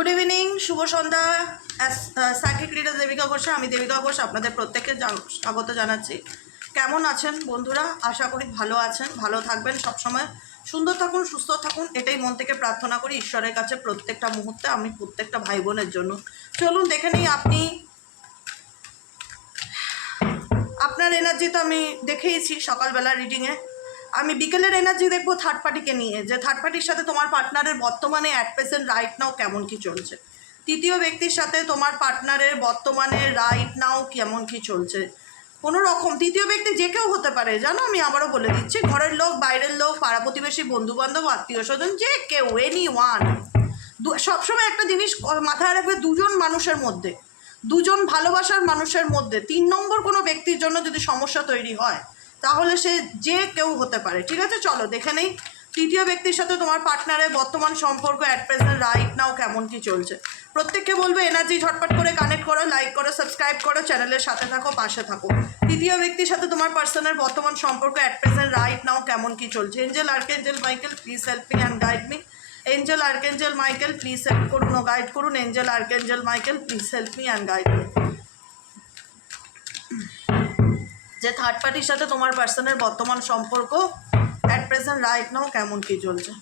Good evening, শুভ সন্ধ্যা। Psychic reader Devika Ghosh, আমি দেবিকা ঘোষ আপনাদের প্রত্যেককে স্বাগত জানাচ্ছি। কেমন আছেন বন্ধুরা? আশা করি ভালো আছেন, ভালো থাকবেন, সবসময় সুন্দর থাকুন, সুস্থ থাকুন, এটাই মন থেকে প্রার্থনা করি ঈশ্বরের কাছে প্রত্যেকটা মুহূর্তে, আমি প্রত্যেকটা ভাই বোনের জন্য। চলুন দেখে নিই আপনি আপনার এনার্জি তো আমি দেখেইছি সকালবেলা রিডিংয়ে। আমি বিকেলের এনার্জি দেখবো থার্ড পার্টিকে নিয়ে, যে থার্ড পার্টির সাথে তোমার পার্টনারের বর্তমানে অ্যাট প্রেজেন্ট রাইট নাও কেমন কি চলছে। তৃতীয় ব্যক্তির সাথে তোমার পার্টনারের বর্তমানে রাইট নাও কেমন কি চলছে। কোনো রকম তৃতীয় ব্যক্তি যে কেউ হতে পারে, জানো, আমি আবারও বলে দিচ্ছি, ঘরের লোক, বাইরের লোক, পাড়া প্রতিবেশী, বন্ধুবান্ধব, আত্মীয় স্বজন, যে কেউ, এনি ওয়ান। সবসময় একটা জিনিস মাথায় রাখবে, দুজন মানুষের মধ্যে, দুজন ভালোবাসার মানুষের মধ্যে 3 নম্বর কোনো ব্যক্তির জন্য যদি সমস্যা তৈরি হয় তাহলে সে যে কেউ হতে পারে। ঠিক আছে, চলো দেখে নেই তৃতীয় ব্যক্তির সাথে তোমার পার্টনারের বর্তমান সম্পর্ক অ্যাট প্রেজেন্ট রাইট নাও কেমন কি চলছে। প্রত্যেককে বলবে এনার্জি ঝটপট করে কানেক্ট করো, লাইক করো, সাবস্ক্রাইব করো, চ্যানেলের সাথে থাকো, পাশে থাকো। তৃতীয় ব্যক্তির সাথে তোমার পার্সনের বর্তমান সম্পর্ক অ্যাট প্রেজেন্ট রাইট নাও কেমন কি চলছে। Angel, archangel Michael, please help me and guide me. Angel, archangel Michael, please help করুন ও গাইড করুন। Angel, archangel Michael, please help me and guide me. যে থার্ড পার্টির সাথে তোমার পার্সনের বর্তমান সম্পর্ক অ্যাট প্রেজেন্ট রাইট নাও কেমন কি চলছে।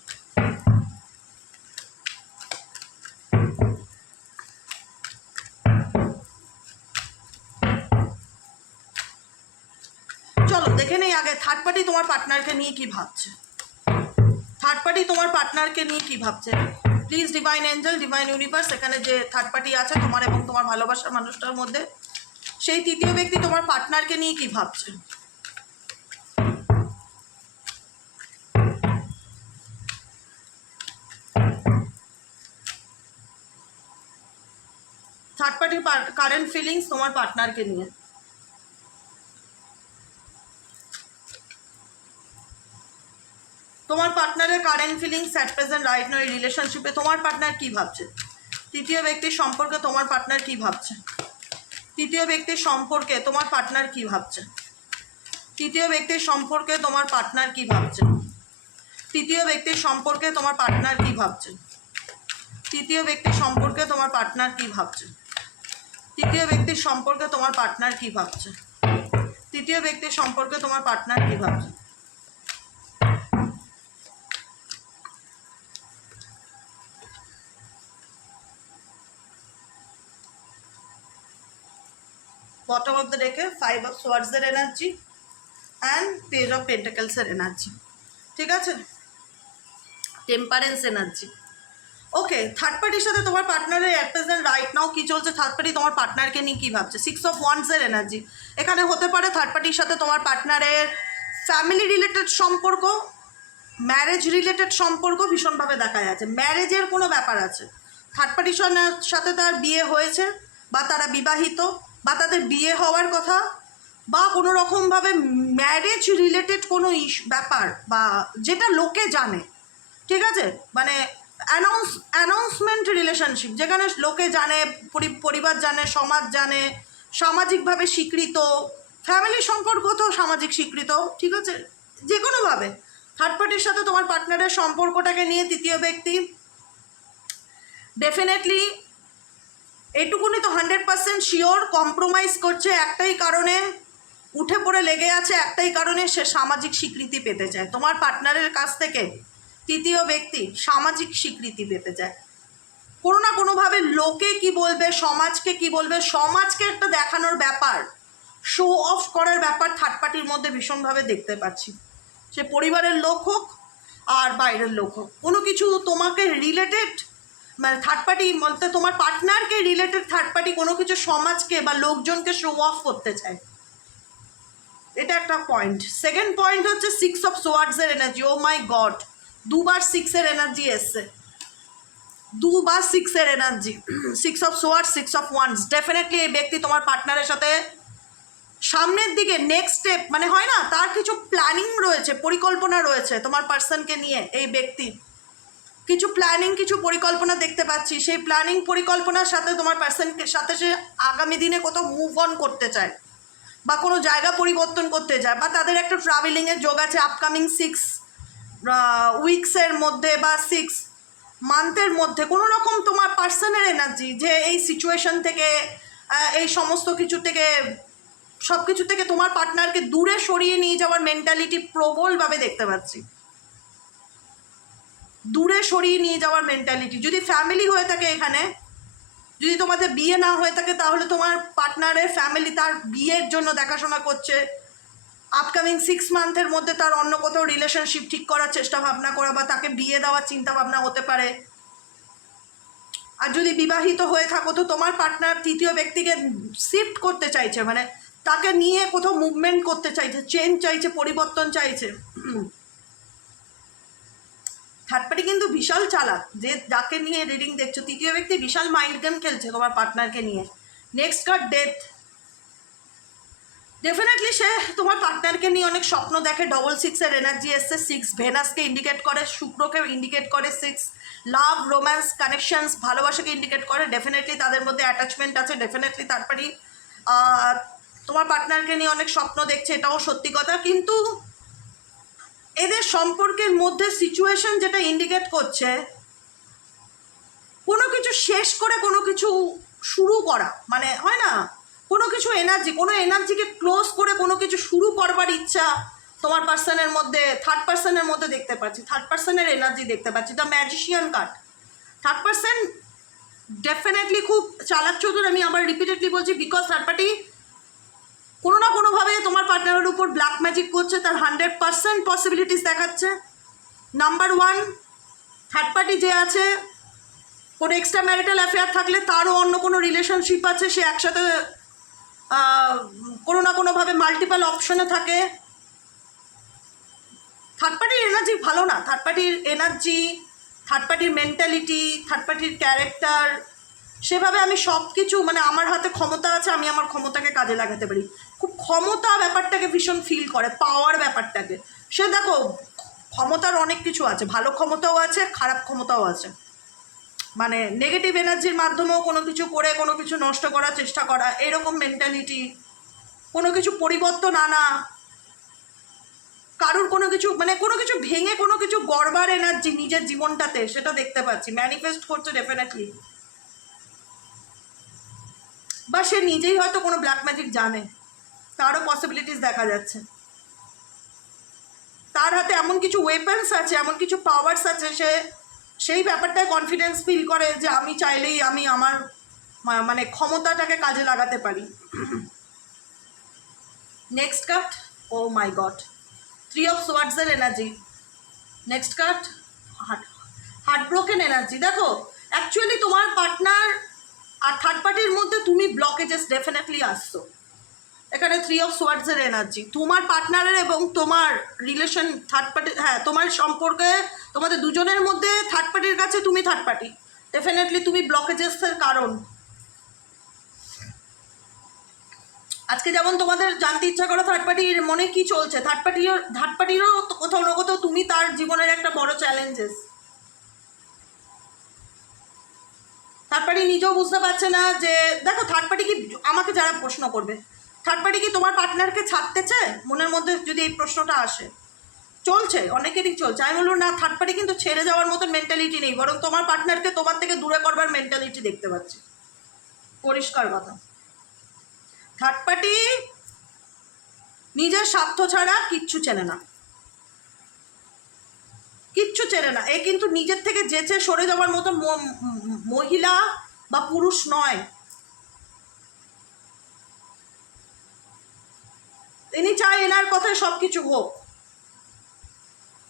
চলো দেখে নেই আগে থার্ড পার্টি তোমার পার্টনারকে নিয়ে কি ভাবছে। থার্ড পার্টি তোমার পার্টনারকে নিয়ে কি ভাবছে। Please divine Angel, divine universe, এখানে যে থার্ড পার্টি আছে তোমার এবং তোমার ভালোবাসার মানুষটার মধ্যে, সেই তৃতীয় ব্যক্তি তোমার পার্টনারকে নিয়ে কি ভাবছে। থার্ড পার্টির কারেন্ট ফিলিংস তোমার পার্টনারকে নিয়ে। তোমার পার্টনারের current feelings at present right now এই রিলেশনশিপে তোমার পার্টনার কী ভাবছে। তৃতীয় ব্যক্তির সম্পর্কে তোমার পার্টনার কী ভাবছে। তৃতীয় ব্যক্তির সম্পর্কে তোমার পার্টনার কী ভাবছে। তৃতীয় ব্যক্তির সম্পর্কে তোমার পার্টনার কী ভাবছে। তৃতীয় ব্যক্তির সম্পর্কে তোমার পার্টনার কী ভাবছে। তৃতীয় ব্যক্তির সম্পর্কে তোমার পার্টনার কী ভাবছে। তৃতীয় ব্যক্তির সম্পর্কে তোমার পার্টনার কী ভাবছে। তৃতীয় ব্যক্তির সম্পর্কে তোমার পার্টনার কী ভাবছে। বটম অফ দ্য ডেকে 5 অফ সোয়ার্ডসের এনার্জি অ্যান্ড পেজ অফ পেন্টাকেলসের এনার্জি। ঠিক আছে, টেম্পারেন্স এনার্জি। ওকে, থার্ড পার্টির সাথে তোমার পার্টনারের অ্যাট প্রেজেন্ট রাইট নাও কী চলছে, থার্ড পার্টি তোমার পার্টনারকে নিয়ে কী ভাবছে। 6 অফ ওয়ান্ডসের এনার্জি। এখানে হতে পারে থার্ড পার্টির সাথে তোমার পার্টনারের ফ্যামিলি রিলেটেড সম্পর্ক, ম্যারেজ রিলেটেড সম্পর্ক ভীষণভাবে দেখা যাচ্ছে। ম্যারেজের কোনো ব্যাপার আছে, থার্ড পার্টির সাথে তার বিয়ে হয়েছে, বা তারা বিবাহিত, বা তাদের বিয়ে হওয়ার কথা, বা কোনো রকমভাবে ম্যারেজ রিলেটেড কোনো ব্যাপার, বা যেটা লোকে জানে। ঠিক আছে, মানে অ্যানাউন্সমেন্ট রিলেশনশিপ, যেখানে লোকে জানে, পরিবার জানে, সমাজ জানে, সামাজিকভাবে স্বীকৃত, ফ্যামিলি সম্পর্ক তো সামাজিক স্বীকৃত। ঠিক আছে, যে কোনোভাবে থার্ড পার্টির সাথে তোমার পার্টনারের সম্পর্কটাকে নিয়ে তৃতীয় ব্যক্তি ডেফিনেটলি এইটুকুনি তো 100% শিওর কম্প্রোমাইজ করছে একটাই কারণে, উঠে পড়ে লেগে আছে একটাই কারণে, সে সামাজিক স্বীকৃতি পেতে চায় তোমার পার্টনারের কাছ থেকে। তৃতীয় ব্যক্তি সামাজিক স্বীকৃতি পেতে চায় কোনো না কোনোভাবে। লোকে কি বলবে, সমাজকে কি বলবে, সমাজকে একটা দেখানোর ব্যাপার, শো অফ করার ব্যাপার থার্ড পার্টির মধ্যে ভীষণভাবে দেখতে পাচ্ছি। সে পরিবারের লোক হোক আর বাইরের লোক হোক, কোনো কিছু তোমাকে রিলেটেড, মানে থার্ড পার্টি বলতে তোমার পার্টনারকে রিলেটেড থার্ড পার্টি কোনো কিছু সমাজকে বা লোকজনকে শো অফ করতে চায়। এটা একটা পয়েন্ট। সেকেন্ড পয়েন্ট হচ্ছে 6 অফ সোয়ার্ডসের এনার্জি। ও মাই গড, দুবার 6-এর এনার্জি এসছে, দুবার 6-এর energy. 6 of swords, 6 of wands. Definitely এই ব্যক্তি তোমার পার্টনারের সাথে সামনের দিকে নেক্সট স্টেপ, মানে হয় না, তার কিছু প্ল্যানিং রয়েছে, পরিকল্পনা রয়েছে তোমার পার্সনকে নিয়ে। এই ব্যক্তির কিছু প্ল্যানিং, কিছু পরিকল্পনা দেখতে পাচ্ছি। সেই প্ল্যানিং পরিকল্পনার সাথে তোমার পার্সনকে সাথে সে আগামী দিনে কোথাও মুভ অন করতে চায়, বা কোনো জায়গা পরিবর্তন করতে চায়, বা তাদের একটা ট্রাভেলিংয়ের যোগ আছে আপকামিং 6 উইকসের মধ্যে বা 6 মান্থের মধ্যে। কোনো রকম তোমার পার্সনের এনার্জি যে এই সিচুয়েশন থেকে, এই সমস্ত কিছু থেকে, সব কিছু থেকে তোমার পার্টনারকে দূরে সরিয়ে নিয়ে যাওয়ার মেন্টালিটি প্রবলভাবে দেখতে পাচ্ছি। দূরে সরিয়ে নিয়ে যাওয়ার মেন্টালিটি। যদি ফ্যামিলি হয়ে থাকে এখানে, যদি তোমাদের বিয়ে না হয়ে থাকে, তাহলে তোমার পার্টনারের ফ্যামিলি তার বিয়ের জন্য দেখাশোনা করছে। আপকামিং 6 মান্থের মধ্যে তার অন্য কোথাও রিলেশনশিপ ঠিক করার চেষ্টা ভাবনা করা, বা তাকে বিয়ে দেওয়ার চিন্তা ভাবনা হতে পারে। আর যদি বিবাহিত হয়ে থাকো তো তোমার পার্টনার তৃতীয় ব্যক্তিকে শিফট করতে চাইছে, মানে তাকে নিয়ে কোথাও মুভমেন্ট করতে চাইছে, চেঞ্জ চাইছে, পরিবর্তন চাইছে। থার্ড পার্টি কিন্তু বিশাল চালাক, যে যাকে নিয়ে রিডিং দেখছো তৃতীয় ব্যক্তি বিশাল মাইন্ড গেম খেলছে তোমার পার্টনারকে নিয়ে। Next card death. ডেফিনেটলি সে তোমার পার্টনারকে নিয়ে অনেক স্বপ্ন দেখে। 666-এর এনার্জি এসছে। 6 ভেনাসকে ইন্ডিকেট করে, শুক্রকে ইন্ডিকেট করে। 6 লাভ, রোম্যান্স, কানেকশনস, ভালোবাসাকে ইন্ডিকেট করে। ডেফিনেটলি তাদের মধ্যে অ্যাটাচমেন্ট আছে। ডেফিনেটলি থার্ড পার্টি তোমার পার্টনারকে নিয়ে অনেক স্বপ্ন দেখছে, এটাও সত্যি কথা। কিন্তু এদের সম্পর্কের মধ্যে সিচুয়েশন যেটা ইন্ডিকেট করছে, কোনো কিছু শেষ করে কোনো কিছু শুরু করা, মানে হয় না কোনো কিছু এনার্জি, কোনো এনার্জিকে ক্লোজ করে কোনো কিছু শুরু করবার ইচ্ছা তোমার পার্সনের মধ্যে, থার্ড পার্সনের মধ্যে দেখতে পাচ্ছি। থার্ড পার্সনের এনার্জি দেখতে পাচ্ছি। The magician card. Third person definitely খুব চালাক চতুর। আমি আবার রিপিটেডলি বলছি, বিকজ থার্ড পার্টি কোনো না কোনোভাবে তোমার পার্টনারের উপর ব্ল্যাক ম্যাজিক করছে, তার 100% পসিবিলিটিস দেখাচ্ছে। নাম্বার 1, থার্ড পার্টি যে আছে, কোনো এক্সট্রা ম্যারিটাল অ্যাফেয়ার থাকলে তারও অন্য কোনো রিলেশনশিপ আছে, সে একসাথে কোনো না কোনোভাবে মাল্টিপল অপশনে থাকে। থার্ড পার্টির এনার্জি ভালো না। থার্ড পার্টির এনার্জি, থার্ড পার্টির মেন্টালিটি, থার্ড পার্টির ক্যারেক্টার, সেভাবে আমি সব কিছু, মানে আমার হাতে ক্ষমতা আছে, আমি আমার ক্ষমতাকে কাজে লাগাতে পারি। খুব ক্ষমতা ব্যাপারটাকে ভীষণ ফিল করে, পাওয়ার ব্যাপারটাকে। সে দেখো ক্ষমতার অনেক কিছু আছে, ভালো ক্ষমতাও আছে, খারাপ ক্ষমতাও আছে। মানে নেগেটিভ এনার্জির মাধ্যমেও কোনো কিছু করে কোনো কিছু নষ্ট করার চেষ্টা করা, এরকম মেন্টালিটি। কোনো কিছু পরিবর্তন আনা, কারুর কোনো কিছু, মানে কোনো কিছু ভেঙে কোনো কিছু গড়বার এনার্জি নিজের জীবনটাতে, সেটা দেখতে পাচ্ছি। ম্যানিফেস্ট করছে ডেফিনেটলি। বা সে নিজেই হয়তো কোনো ব্ল্যাক ম্যাজিক জানে, তারও পসিবিলিটিস দেখা যাচ্ছে। তার হাতে এমন কিছু ওয়েপন্স আছে, এমন কিছু পাওয়ার্স আছে, সে সেই ব্যাপারটায় কনফিডেন্স ফিল করে যে আমি চাইলেই আমি আমার মানে ক্ষমতাটাকে কাজে লাগাতে পারি। Next card, oh my god, 3 of সোয়ার্ডসের energy. Next card, heart broken energy. দেখো অ্যাকচুয়ালি তোমার পার্টনার আর থার্ড পার্টির মধ্যে তুমি ব্লকেজেস ডেফিনেটলি আসছো। এখানে 3 অফ সোয়ার্ডসের এনার্জি। তোমার পার্টনারের এবং তোমার রিলেশন, থার্ড পার্টি, হ্যাঁ তোমার সম্পর্কে, তোমাদের দুজনের মধ্যে থার্ড পার্টির কাছে তুমি থার্ড পার্টি, ডেফিনেটলি তুমি ব্লকেজেসের কারণ। আজকে যেমন তোমাদের জানতে ইচ্ছা করো থার্ড পার্টির মনে কি চলছে, থার্ড পার্টিরও কোথাও না কোথাও তুমি তার জীবনের একটা বড় চ্যালেঞ্জেস। থার্ড পার্টি নিজেও বুঝতে পারছে না যে, দেখো থার্ড পার্টি কি, আমাকে যারা প্রশ্ন করবে থার্ড পার্টি কি তোমার পার্টনারকে ছাড়তে চায়, মনের মধ্যে যদি এই প্রশ্নটা আসে, চলছে অনেকেরই চলছে। আমি বলবো না, থার্ড পার্টি কিন্তু ছেড়ে যাওয়ার মতন মেন্টালিটি নেই, বরং তোমার পার্টনারকে তোমার থেকে দূরে করবার মেন্টালিটি দেখতে পাচ্ছি। পরিষ্কার কথা, থার্ড পার্টি নিজের স্বার্থ ছাড়া কিচ্ছু চেনে না, কিচ্ছু চেনে না। এ কিন্তু নিজের থেকে যেচে সরে যাওয়ার মতো মহিলা বা পুরুষ নয়। ইনি চায় এনার কথায় সব কিছু হোক,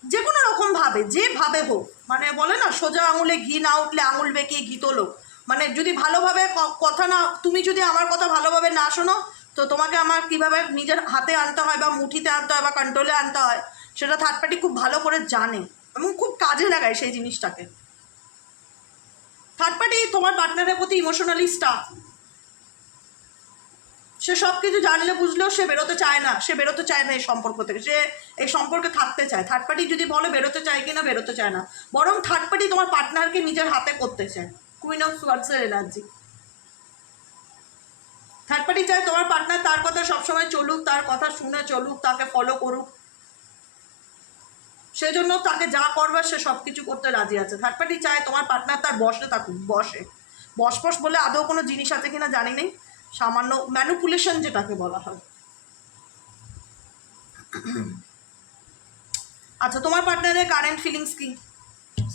যে কোনো রকম ভাবে, যেভাবে হোক। মানে বলে না, সোজা আঙুলে ঘি না উঠলে আঙুল বেঁকিয়ে ঘি তোলো। মানে যদি ভালোভাবে কথা না, তুমি যদি আমার কথা ভালোভাবে না শোনো, তো তোমাকে আমার কীভাবে নিজের হাতে আনতে হয়, বা মুঠিতে আনতে হয়, বা কন্ট্রোলে আনতে হয়, সেটা থার্ড পার্টি খুব ভালো করে জানে এবং খুব কাজে লাগায় সেই জিনিসটাকে। থার্ড পার্টি তোমার পার্টনারের প্রতি ইমোশনালি স্টাক। সে সব কিছু জানলে বুঝলেও সে বেরোতে চায় না, সে বেরোতে চায় না এই সম্পর্ক থেকে, সে এই সম্পর্কে থাকতে চায়। থার্ড পার্টি যদি বলে বেরোতে চায় কি না, বেরোতে চায় না, বরং থার্ড পার্টি তোমার পার্টনারকে নিজের হাতে করতে চায়। কুইন অফ সোয়ার্ডসের এনার্জি। থার্ড পার্টি চায় তোমার পার্টনার তার কথা সবসময় চলুক, তার কথা শুনে চলুক, তাকে ফলো করুক, সেজন্য তাকে যা করবার সে সব কিছু করতে রাজি আছে। থার্ড পার্টি চায় তোমার পার্টনার তার বসে থাকুক, বসে, বসপস বলে আদৌ কোনো জিনিস আছে কিনা জানি নেই, সামান্য ম্যানিপুলেশন যেটাকে বলা হয়। আচ্ছা, তোমার পার্টনারের কারেন্ট ফিলিংস কি?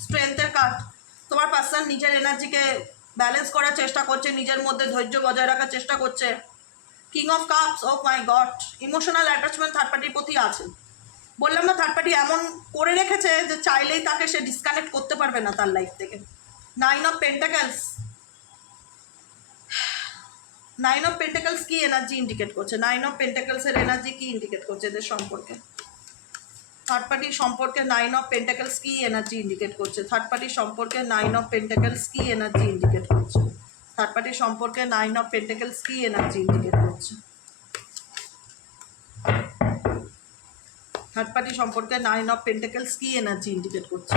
স্ট্রেংথের কার্ড। তোমার পার্সন নিজের এনার্জিকে ব্যালেন্স করার চেষ্টা করছে, নিজের মধ্যে ধৈর্য বজায় রাখার চেষ্টা করছে। King of cups, oh my god, emotional attachment third পার্টির প্রতি আছে। বললাম না, থার্ড পার্টি এমন করে রেখেছে যে চাইলেই তাকে সে ডিসকানেক্ট করতে পারবে না তার লাইফ থেকে। 9 অফ পেন্টাকেলস, 9 অফ পেন্টাকেলস কি এনার্জি ইন্ডিকেট করছে? 9 অফ পেন্টাকেলসের এনার্জি কি ইন্ডিকেট করছে এদের সম্পর্কে? থার্ড পার্টির সম্পর্কে 9 অফ পেন্টাকেলস কি এনার্জি ইন্ডিকেট করছে? থার্ড পার্টির সম্পর্কে 9 অফ পেন্টাকেলস কি এনার্জি ইন্ডিকেট করছে? থার্ড পার্টির সম্পর্কে 9 অফ পেন্টাকেলস কি এনার্জি ইন্ডিকেট করছে? থার্ড পার্টি সম্পর্কে 9 অফ পেন্টাকেলস কি এনার্জি ইন্ডিকেট করছে?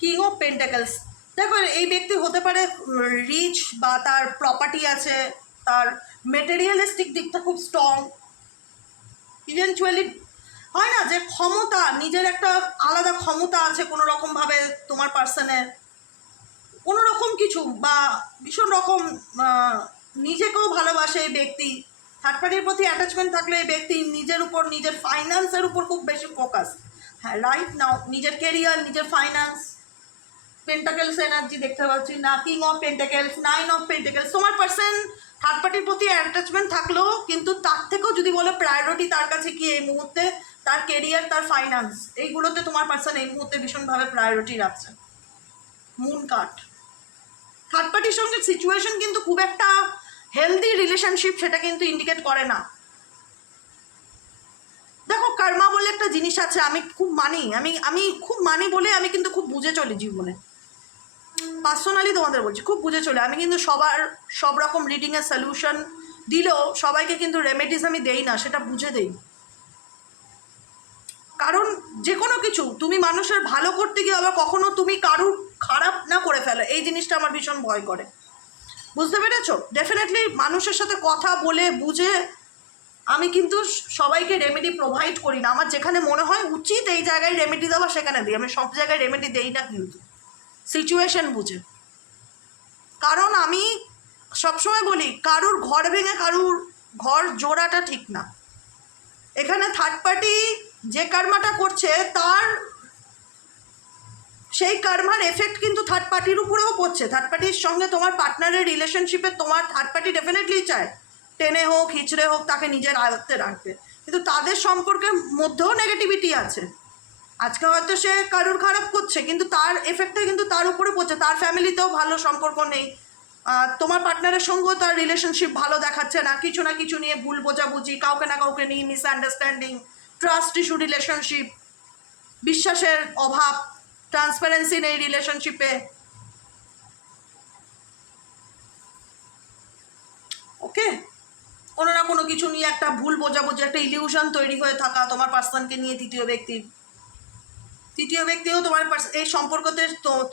King of pentacles. দেখো, এই ব্যক্তি হতে পারে রিচ, বা তার প্রপার্টি আছে, তার মেটেরিয়ালিস্টিক দিকটা খুব স্ট্রং। ইভেনচুয়ালি হয় না যে ক্ষমতা, নিজের একটা আলাদা ক্ষমতা আছে কোনো রকমভাবে তোমার পার্সনের, কোনো রকম কিছু, বা ভীষণ রকম নিজেকেও ভালোবাসে এই ব্যক্তি। থার্ড পার্টির প্রতি অ্যাটাচমেন্ট থাকলে এই ব্যক্তি নিজের উপর, নিজের ফাইন্যান্সের উপর খুব বেশি ফোকাস। হ্যাঁ, রাইট নাও নিজের কেরিয়ার, নিজের ফাইন্যান্স। পেন্টাকেলস এনার্জি দেখতে পাচ্ছি না, king of pentacles, 9 of pentacles. তোমার পার্সন থার্ড পার্টির প্রতি অ্যাটাচমেন্ট থাকলেও কিন্তু তার থেকেও যদি বলো প্রায়োরিটি তার কাছে কি এই মুহূর্তে, তার কেরিয়ার, তার ফাইন্যান্স, এইগুলোতে তোমার পার্সন এই মুহূর্তে ভীষণভাবে প্রায়োরিটি রাখছে। Moon card. থার্ড পার্টির সঙ্গে সিচুয়েশন কিন্তু খুব একটা হেলদি রিলেশনশিপ সেটা কিন্তু ইন্ডিকেট করে না। দেখো, কর্মা বলে একটা জিনিস আছে, আমি খুব মানি, আমি খুব মানি বলে আমি কিন্তু খুব বুঝে চলি জীবনে। পার্সোনালি তোমাদের বলছি, খুব বুঝে চলে। আমি কিন্তু সব রকম রিডিংয়ের সলিউশন দিলেও সবাইকে কিন্তু রেমেডিস আমি দেই না, সেটা বুঝে দেই। কারণ যে কোনো কিছু তুমি মানুষের ভালো করতে গিয়ে আবার কখনো তুমি কারুর খারাপ না করে ফেলো, এই জিনিসটা আমার ভীষণ ভয় করে। বুঝতে পেরেছো? ডেফিনেটলি মানুষের সাথে কথা বলে বুঝে আমি কিন্তু সবাইকে রেমেডি প্রোভাইড করি না। আমার যেখানে মনে হয় উচিত এই জায়গায় রেমেডি দেওয়া সেখানে দিই, আমি সব জায়গায় রেমেডি দেই না কিন্তু সিচুয়েশন বুঝে। কারণ আমি সবসময় বলি, কারুর ঘর ভেঙে কারুর ঘর জোড়াটা ঠিক না। এখানে থার্ড পার্টি যে কর্মাটা করছে তার সেই কর্মার এফেক্ট কিন্তু থার্ড পার্টির উপরেও পড়ছে। থার্ড পার্টির সঙ্গে তোমার পার্টনারের রিলেশনশিপে তোমার থার্ড পার্টি ডেফিনেটলি চায় টেনে হোক হিচড়ে হোক তাকে নিজের আয়ত্তে রাখবে, কিন্তু তাদের সম্পর্কের মধ্যেও নেগেটিভিটি আছে। আজকে হয়তো সে কারুর খারাপ করছে, কিন্তু তার এফেক্টটা কিন্তু তার উপরে পড়ছে। তার ফ্যামিলিতেও ভালো সম্পর্ক নেই, তোমার পার্টনারের সঙ্গেও তার রিলেশনশিপ ভালো দেখাচ্ছে না, কিছু না কিছু নিয়ে ভুল বোঝাবুঝি, কাউকে না কাউকে নিয়ে মিসআন্ডারস্ট্যান্ডিং, ট্রাস্ট ইস্যু রিলেশনশিপ, বিশ্বাসের অভাব, ট্রান্সপারেন্সি নেই রিলেশনশিপে। ওকে, কোনো না কোনো কিছু নিয়ে একটা ভুল বোঝাবুঝি, একটা ইলিউশন তৈরি হয়ে থাকা তোমার পার্সনকে নিয়ে তৃতীয় ব্যক্তিও তোমার এই সম্পর্কতে,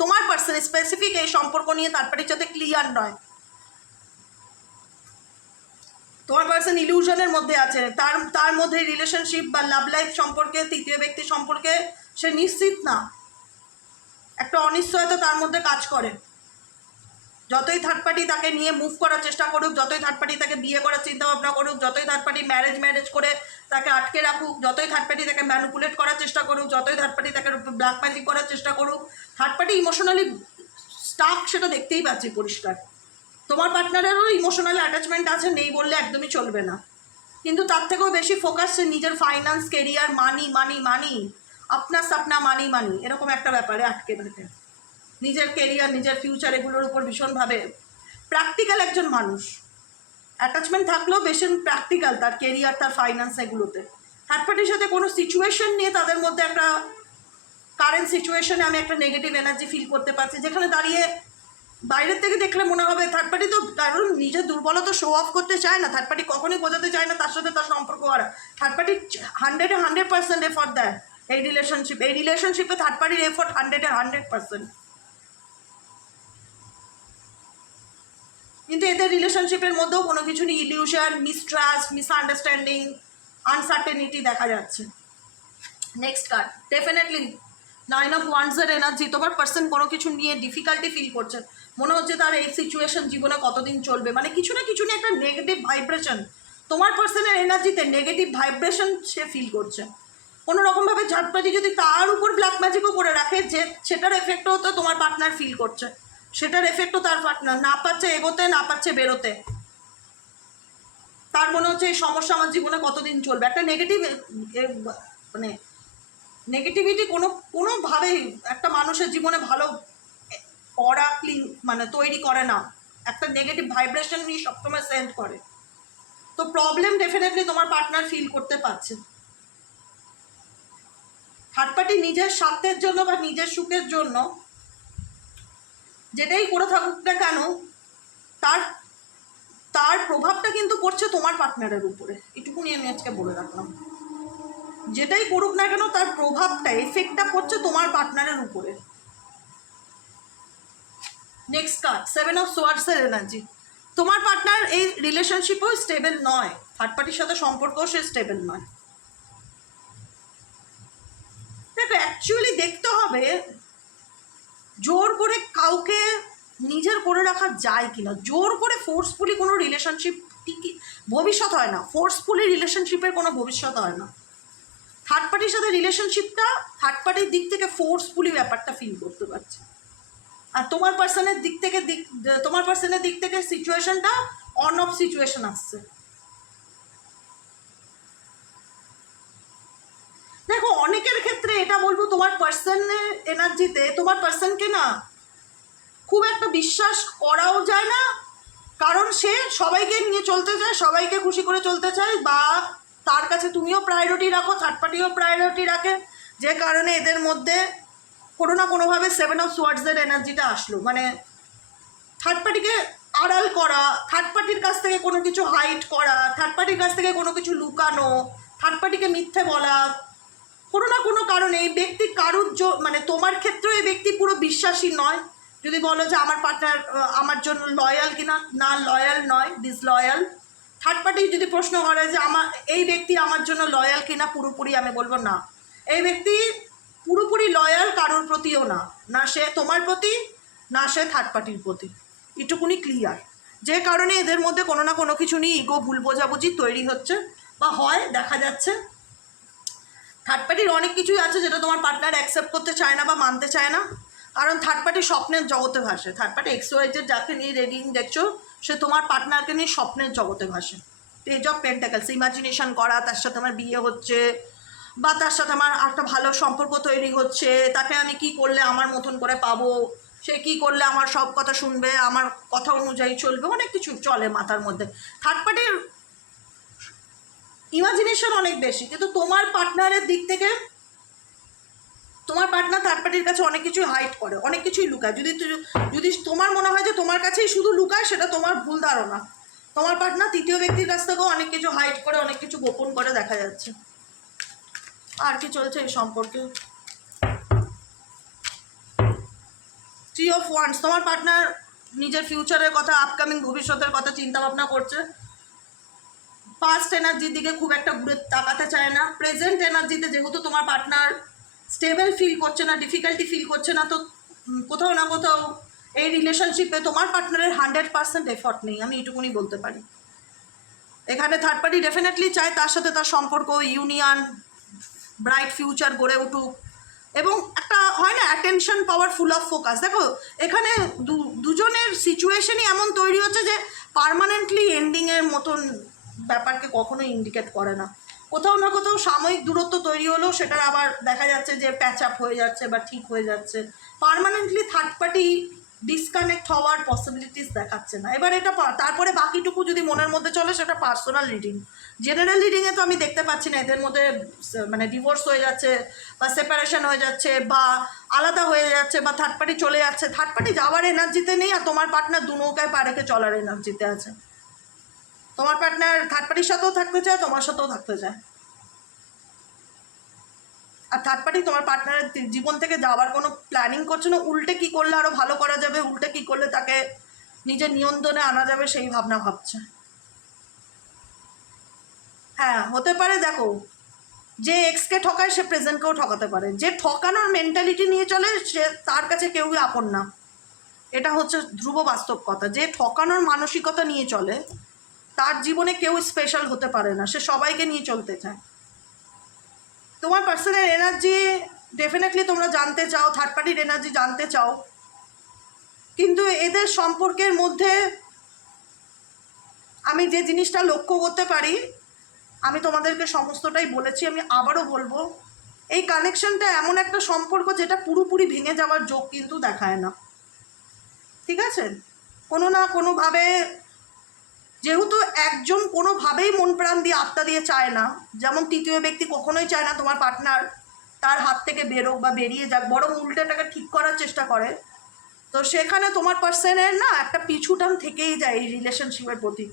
তোমার পার্সন স্পেসিফিক এই সম্পর্ক নিয়ে তার পার্টির সাথে ক্লিয়ার নয়। তোমার পার্সন ইলিউশনের মধ্যে আছে, তার মধ্যে রিলেশনশিপ বা লাভ লাইফ সম্পর্কে, তৃতীয় ব্যক্তি সম্পর্কে সে নিশ্চিত না। একটা অনিশ্চয়তা তার মধ্যে কাজ করে। যতই থার্ড পার্টি তাকে নিয়ে মুভ করার চেষ্টা করুক, যতই থার্ড পার্টি তাকে বিয়ে করার চিন্তা ভাবনা করুক, যতই থার্ড পার্টি ম্যারেজ করে তাকে আটকে রাখুক, যতই থার্ড পার্টি তাকে ম্যানিপুলেট করার চেষ্টা করুক, যতই থার্ড পার্টি তাকে ব্ল্যাক ম্যাজিক করার চেষ্টা করুক, থার্ড পার্টি ইমোশনালি স্টাক, সেটা দেখতেই পাচ্ছি পরিষ্কার। তোমার পার্টনারেরও ইমোশনাল অ্যাটাচমেন্ট আছে, নেই বললে একদমই চলবে না, কিন্তু তার থেকেও বেশি ফোকাস সে নিজের ফাইন্যান্স, কেরিয়ার, মানি, আপনার সাপনা মানি এরকম একটা ব্যাপারে আটকে থাকে। নিজের কেরিয়ার, নিজের ফিউচার, এগুলোর উপর ভীষণভাবে প্র্যাকটিক্যাল একজন মানুষ। অ্যাটাচমেন্ট থাকলেও বেশি প্র্যাকটিক্যাল তার কেরিয়ার, তার ফাইন্যান্স, এগুলোতে। থার্ড পার্টির সাথে কোনো সিচুয়েশন নিয়ে তাদের মধ্যে একটা কারেন্ট সিচুয়েশনে আমি একটা নেগেটিভ এনার্জি ফিল করতে পারছি, যেখানে দাঁড়িয়ে বাইরের থেকে দেখলে মনে হবে থার্ড পার্টি তো কারণ নিজের দুর্বলতা শো অফ করতে চায় না, থার্ড পার্টি কখনোই বোঝাতে চায় না তার সাথে তার সম্পর্ক করা। থার্ড পার্টি 100% এফর্ট দেয় এই রিলেশনশিপে থার্ড পার্টির এফর্ট 100%। কিন্তু এদের রিলেশনশিপের মধ্যেও কোনো কিছু নিয়ে ইলিউশন, মিসট্রাস্ট, মিসআন্ডারস্ট্যান্ডিং, আনসার্টেনিটি দেখা যাচ্ছে। নেক্সট কার্ড, ডেফিনেটলি 9 অফ ওয়ান্ডসের এনার্জি। তোমার পার্সন কোনো কিছু নিয়ে ডিফিকাল্টি ফিল করছে, মনে হচ্ছে তার এই সিচুয়েশন জীবনে কতদিন চলবে, মানে কিছু না কিছু নিয়ে একটা নেগেটিভ ভাইব্রেশন, তোমার পার্সনের এনার্জিতে নেগেটিভ ভাইব্রেশন সে ফিল করছে। কোনো রকমভাবে ঝাটপাটি যদি তার উপর ব্ল্যাক ম্যাজিকও করে রাখে, যে সেটার এফেক্টও তো তোমার পার্টনার ফিল করছে, সেটার এফেক্টও তার পার্টনার না পাচ্ছে এগোতে, না পাচ্ছে বেরোতে। তার মনে হচ্ছে এই সমস্যা আমার জীবনে কতদিন চলবে, একটা নেগেটিভ মানে নেগেটিভিটি কোনোভাবেই একটা মানুষের জীবনে ভালো অরা ক্লিন মানে তৈরি করে না, একটা নেগেটিভ ভাইব্রেশন নিয়ে সবসময় সেন্ড করে। তো প্রবলেম ডেফিনেটলি তোমার পার্টনার ফিল করতে পারছে। থার্ড পার্টি নিজের স্বার্থের জন্য বা নিজের সুখের জন্য যেটাই করে থাকুক না কেন, তার তার প্রভাবটা কিন্তু পড়ছে তোমার পার্টনারের উপরে, এটুকুনি আমি আজকে বলে রাখলাম। যেটাই করুক না কেন তার প্রভাবটা, এফেক্টটা পড়ছে তোমার পার্টনারের উপরে। নেক্সট কার্ড, 7 অফ সোয়ার্ডসের এনার্জি। তোমার পার্টনার এই রিলেশনশিপও স্টেবল নয়, থার্ড পার্টির সাথে সম্পর্কও সে স্টেবল নয়। দেখো অ্যাকচুয়ালি দেখতে হবে জোর করে কাউকে নিজের করে রাখা যায় কিনা। জোর করে ফোর্সফুলি কোনো রিলেশনশিপ ভবিষ্যৎ হয় না, ফোর্সফুলি রিলেশনশিপের কোনো ভবিষ্যৎ হয় না। থার্ড পার্টির সাথে রিলেশনশিপটা থার্ড পার্টির দিক থেকে ফোর্সফুলি ব্যাপারটা ফিল করতে পারছে, আর তোমার পার্সনের দিক থেকে সিচুয়েশনটা অন অফ সিচুয়েশন আসছে। দেখো অনেকের ক্ষেত্রে এটা বলবো, তোমার পার্সনের এনার্জিতে তোমার পার্সনকে না খুব একটা বিশ্বাস করাও যায় না, কারণ সে সবাইকে নিয়ে চলতে চায়, সবাইকে খুশি করে চলতে চায়, বা তার কাছে তুমিও প্রায়োরিটি রাখো, থার্ড পার্টিও প্রায়োরিটি রাখে, যে কারণে এদের মধ্যে কোনো না কোনোভাবে 7 অফ সোয়ার্ডসের এনার্জিটা আসলো। মানে থার্ড পার্টিকে আড়াল করা, থার্ড পার্টির কাছ থেকে কোনো কিছু হাইড করা, থার্ড পার্টির কাছ থেকে কোনো কিছু লুকানো, থার্ড পার্টিকে মিথ্যে বলা, কোনো না কোনো কারণে এই ব্যক্তি কারুর মানে তোমার ক্ষেত্রেও এই ব্যক্তি পুরো বিশ্বাসী নয়। যদি বলো যে আমার পার্টনার আমার জন্য লয়াল কিনা, না লয়াল নয়, ডিসলয়াল। থার্ড পার্টি যদি প্রশ্ন করে যে এই ব্যক্তি আমার জন্য লয়াল কিনা, পুরোপুরি আমি বলবো না, এই ব্যক্তি পুরোপুরি লয়াল কারোর প্রতিও না, না সে তোমার প্রতি, না সে থার্ড পার্টির প্রতি, এটুকুনি ক্লিয়ার। যে কারণে এদের মধ্যে কোনো না কোনো কিছু নিয়ে ইগো, ভুল বোঝাবুঝি তৈরি হচ্ছে বা হয়, দেখা যাচ্ছে। থার্ড পার্টির অনেক কিছুই আছে যেটা তোমার পার্টনার অ্যাকসেপ্ট করতে চায় না বা মানতে চায় না, কারণ থার্ড পার্টি স্বপ্নের জগতে ভাসে। থার্ড পার্টি এক্সওয়াইজেড যাকে নিয়ে রিডিং দেখছো, সে তোমার পার্টনারকে নিয়ে স্বপ্নের জগতে ভাসে। পেজ অফ পেন্টাকলস, ইমাজিনেশন করা, তার সাথে আমার বিয়ে হচ্ছে বা তার সাথে আমার একটা ভালো সম্পর্ক তৈরি হচ্ছে, তাকে আমি কি করলে আমার মতন করে পাবো, সে কি করলে আমার সব কথা শুনবে, আমার কথা অনুযায়ী চলবে, অনেক কিছু চলে মাথার মধ্যে। থার্ড পার্টির ইমাজিনেশন অনেক বেশি, কিন্তু তোমার পার্টনারের দিক থেকে তোমার পার্টনার থার্ড পার্টির কাছে অনেক কিছু হাইড করে, অনেক কিছুই লুকায়। যদি তোমার মনে হয় যে তোমার কাছেই শুধু লুকায়, সেটা তোমার ভুল ধারণা। তোমার পার্টনার তৃতীয় ব্যক্তির কাছ থেকেও অনেক কিছু হাইড করে, অনেক কিছু গোপন করে, দেখা যাচ্ছে। আর কি চলছে এই সম্পর্কে? 3 অফ ওয়ান্ডস, তোমার পার্টনার নিজের ফিউচারের কথা, আপকামিং ভবিষ্যতের কথা চিন্তা ভাবনা করছে। পাস্ট এনার্জির দিকে খুব একটা ঘুরে তাকাতে চায় না। প্রেজেন্ট এনার্জিতে যেহেতু তোমার পার্টনার স্টেবল ফিল করছে না, ডিফিকাল্টি ফিল করছে না, তো কোথাও না কোথাও এই রিলেশনশিপে তোমার পার্টনারের 100% এফর্ট নেই, আমি এটুকুনি বলতে পারি। এখানে থার্ড পার্টি ডেফিনেটলি চায় তার সাথে তার সম্পর্ক, ইউনিয়ন, ব্রাইট ফিউচার গড়ে উঠুক, এবং একটা হয় না attention power, full of focus. দেখো এখানে দুজনের সিচুয়েশনই এমন তৈরি হচ্ছে যে পার্মানেন্টলি এন্ডিংয়ের মতন ব্যাপারকে কখনোই ইন্ডিকেট করে না। কোথাও না কোথাও সাময়িক দূরত্ব তৈরি হলেও সেটা আবার দেখা যাচ্ছে যে প্যাচ আপ হয়ে যাচ্ছে বা ঠিক হয়ে যাচ্ছে। পার্মানেন্টলি থার্ড পার্টি ডিসকানেক্ট হওয়ার পসিবিলিটিস দেখাচ্ছে না। এবার এটা তারপরে বাকিটুকু যদি মনের মধ্যে চলে, সেটা পার্সোনাল রিডিং। জেনারেল রিডিংয়ে তো আমি দেখতে পাচ্ছি না এদের মধ্যে মানে ডিভোর্স হয়ে যাচ্ছে বা সেপারেশন হয়ে যাচ্ছে বা আলাদা হয়ে যাচ্ছে বা থার্ড পার্টি চলে যাচ্ছে। থার্ড পার্টি যাওয়ার এনার্জিতে নেই, আর তোমার পার্টনার দু নৌকায় পা রেখে চলার এনার্জিতে আছে। তোমার পার্টনার থার্ড পার্টির সাথেও থাকতে চায়, তোমার সাথেও থাকতে চায়, আর থার্ড পার্টি তোমার পার্টনারের জীবন থেকে যাওয়ার কোনো প্ল্যানিং করছে না। উল্টে কী করলে আরও ভালো করা যাবে, উল্টে কী করলে তাকে নিজের নিয়ন্ত্রণে আনা যাবে, সেই ভাবনা ভাবছে। হ্যাঁ হতে পারে, দেখো যে এক্সকে ঠকায় সে প্রেজেন্টকেও ঠকাতে পারে, যে ঠকানোর মেন্টালিটি নিয়ে চলে সে তার কাছে কেউই আপন না। এটা হচ্ছে ধ্রুব বাস্তব কথা। যে ঠকানোর মানসিকতা নিয়ে চলে তার জীবনে কেউ স্পেশাল হতে পারে না, সে সবাইকে নিয়ে চলতে চায়। তোমার পার্সোনাল এনার্জি ডেফিনেটলি তোমরা জানতে চাও, থার্ড পার্টির এনার্জি জানতে চাও, কিন্তু এদের সম্পর্কের মধ্যে আমি যে জিনিসটা লক্ষ্য করতে পারি, আমি তোমাদেরকে সমস্তটাই বলেছি, আমি আবারও বলবো, এই কানেকশনটা এমন একটা সম্পর্ক যেটা পুরোপুরি ভেঙে যাওয়ার যোগ কিন্তু দেখায় না। ঠিক আছে, কোনো না কোনোভাবে, যেহেতু একজন কোনোভাবেই মন প্রাণ দিয়ে আত্মা দিয়ে চায় না, যেমন তৃতীয় ব্যক্তি কখনোই চায় না তোমার পার্টনার তার হাত থেকে বেরোক বা বেরিয়ে যাক, বরং উল্টেটাকে ঠিক করার চেষ্টা করে, তো সেখানে তোমার পার্সনের না একটা পিছুটান থেকেই যায় এই রিলেশনশিপের প্রতি।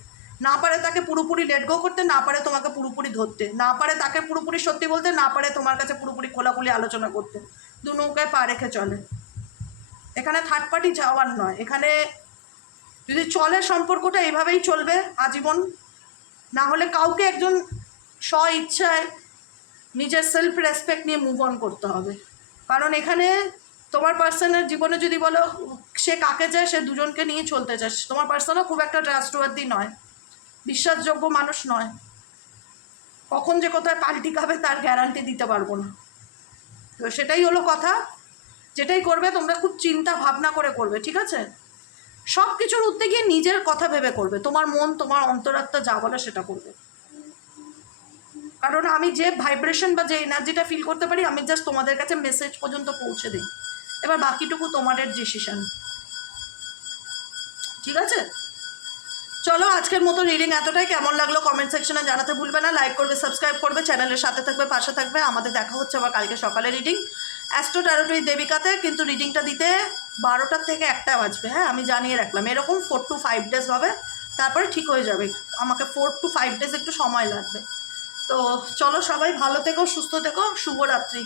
না পারে তাকে পুরোপুরি লেট গো করতে, না পারে তোমাকে পুরোপুরি ধরতে, না পারে তাকে পুরোপুরি সত্যি বলতে, না পারে তোমার কাছে পুরোপুরি খোলাখুলি আলোচনা করতে, দু নৌকায় পা রেখে চলে। এখানে থার্ড পার্টি যাওয়ার নয়, এখানে যদি চলে সম্পর্কটা এইভাবেই চলবে আজীবন, না হলে কাউকে একজন স্ব ইচ্ছায় নিজের সেলফ রেসপেক্ট নিয়ে মুভ অন করতে হবে। কারণ এখানে তোমার পার্সনের জীবনে যদি বলো সে কাকে চায়, সে দুজনকে নিয়ে চলতে চায়। তোমার পার্সনও খুব একটা ট্রাস্টওয়ার্দি নয়, বিশ্বাসযোগ্য মানুষ নয়, কখন যে কোথায় পাল্টি খাবে তার গ্যারান্টি দিতে পারবো না। তো সেটাই হলো কথা, যেটাই করবে তোমরা খুব চিন্তা ভাবনা করে করবে, ঠিক আছে? সব কিছুর উঠতে গিয়ে নিজের কথা ভেবে করবে, তোমার মন তোমার অন্তরাত্মা যা বলে সেটা করবে। কারণ আমি যে ভাইব্রেশন বা যে এনার্জিটা ফিল করতে পারি, আমি জাস্ট তোমাদের কাছে মেসেজ পর্যন্ত পৌঁছে দিই, এবার বাকিটুকু তোমাদের ডিসিশন। ঠিক আছে, চলো আজকের মতো রিডিং এতটাই। কেমন লাগলো কমেন্ট সেকশনে জানাতে ভুলবে না, লাইক করবে, সাবস্ক্রাইব করবে, চ্যানেলের সাথে থাকবে, পাশে থাকবে। আমাদের দেখা হচ্ছে আবার কালকে সকালে রিডিং অ্যাস্ট্রো ট্যারোট দেবিকাতে, কিন্তু রিডিংটা দিতে 12টার থেকে 1টা বাজবে। হ্যাঁ, আমি জানিয়ে রাখলাম, এরকম 4 to 5 ডেজ হবে, তারপরে ঠিক হয়ে যাবে। আমাকে 4 to 5 ডেজ একটু সময় লাগবে। তো চলো সবাই ভালো থেকো, সুস্থ থেকো, শুভরাত্রি।